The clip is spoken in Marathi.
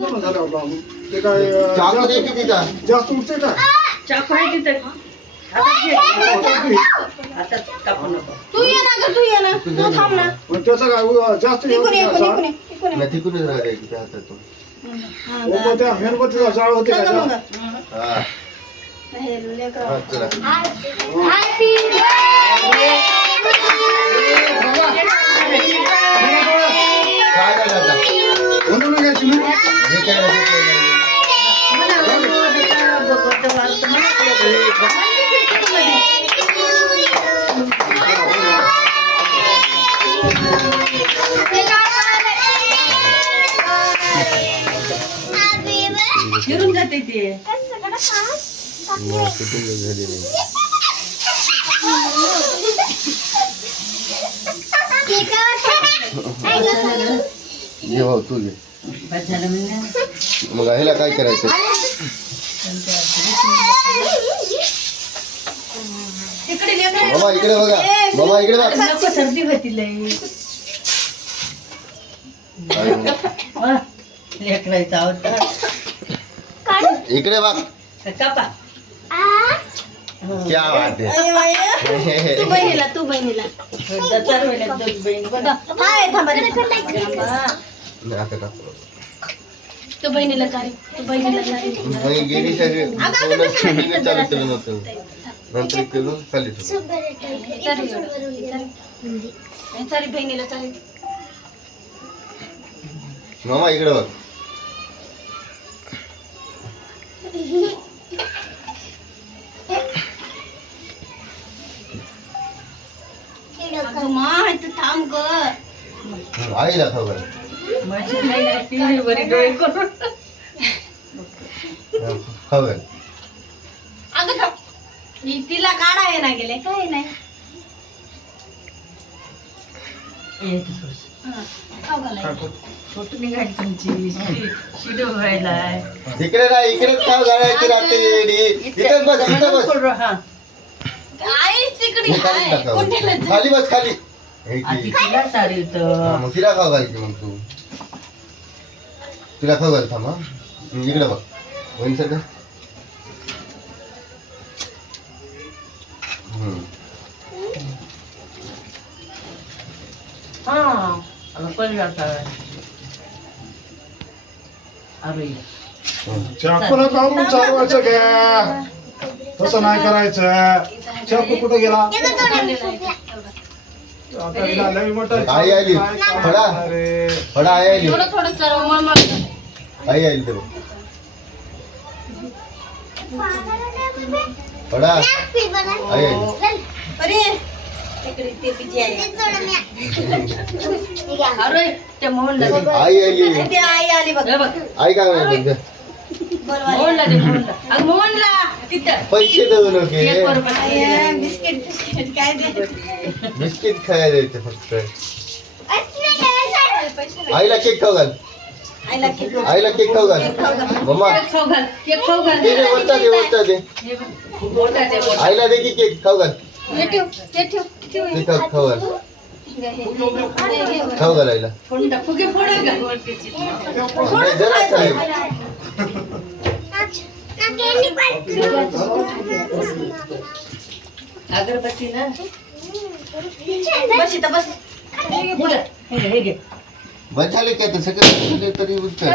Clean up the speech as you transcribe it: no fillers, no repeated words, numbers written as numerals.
पूर्ण झाल्यावर लावू. ते काय चाकू दे किती का जास्त उठते का चाकू आहे तिथे हातात घे. हातात कापू नको. तू ये ना ग, तू ये ना, तू थांब ना. मग त्याचं काय जास्त हे इकडून होतं ये, का इकडून झाड? ये, इकडून ये. नाही तिकडून राहायला किती हातात हा, हो, पण त्या मेणबत्तीचा जाळ होते का चल मग. जास्त? हा हे लेकरं. हा, चला काय नाही आता म्हणून नाही घ्यायची ना? हे काय नाही मला भगवंत वालतं फिरून जाते ते. कुटुंब झाली नाही घे भाऊ तू घे बस झालं म्हणलं. मग ह्याला काय करायचं तिकडे लेकरं. मामा इकडे बघा मामा इकडे बघ नको सर्दी होती लई. लेकरायचा अवतार. इकडे बघ कापा. क्या बात आहे अरे बाई, तू बहिणीला, तू बहिणीला. दचार महिन्यात दोन बहीण बघा. हाय, थांबा रे. थांबा. नाही, आता टाकू. तू बहिणीला चालेल, तू बहिणीला चालेल. मग गेली सगळी फोन चालू केलं नव्हतं नंतर केलं खाली ठेवलं. चालेल बहिणीला चालेल. मामा इकडे बघ अगं मा, इथं थांब ग. आईला खाऊ घाल माझी नाही नाही ती बरी डोळे करून. खाऊ घाल अगं थांब. ही तिला काढा आहे ना गेले काय नाही. हा, खाऊ घालायचं. फोटो निघाली तुमची शिडो व्हायलाय. इकडे नाही इकडेच खाऊ घालायची रात्री इथेच बस इथं बस हा आई तिकडे हे काढून आहे. टाका. कुठेला जा. खाली बस खाली हे आधी की. तिला साडी हा, तर मग तिला खाऊ घालची मग तू तिला खाऊ घाल थांब हा मग इकडे बघ होईन सर का हा पण जातात. अरे चाकूला काढून चालवायचं घ्या तसं नाही करायचं चाकू कुठं गेला आता हिला लई मोठा आई आली. काय फडा. करणार रे? फडा आई आली थोडं थोडं सर्व मळमळ. आई आली तर फडा आई आली अरे तिकडे ते पिजी आहे. अरे त्या मोहनला दे. आई आली ते आई आली बघ. हे बघ आई काय म्हणते बोलवा. मोहनला दे मोहनला. अगं मोहनला तिथं पैसे देऊ नके एक रुपया आई, बिस्किट बिस्किट काय दे. बिस्किट खायला द्यायचं फक्त पैसे आईला केक खाऊ घाल आईला केक. आईला केक खाऊ घाल मम्मा केक खाऊ घाल. केक खाऊ घाल. ते दे वरचा दे वरचा दे हे बघ. मोठा दे मोठा. आईला दे की केक खाऊ घाल हे ठेव, हे ठेव, ठेव. ते खाऊ घाल हे खाऊ घाल आईला फोंडा फुगे फोडा का नाही, जरा साहेब अगरबत्ती ना बस इथं बस. हे घे, हे घे. बस झाले काय तर सगळे तरी उत्तर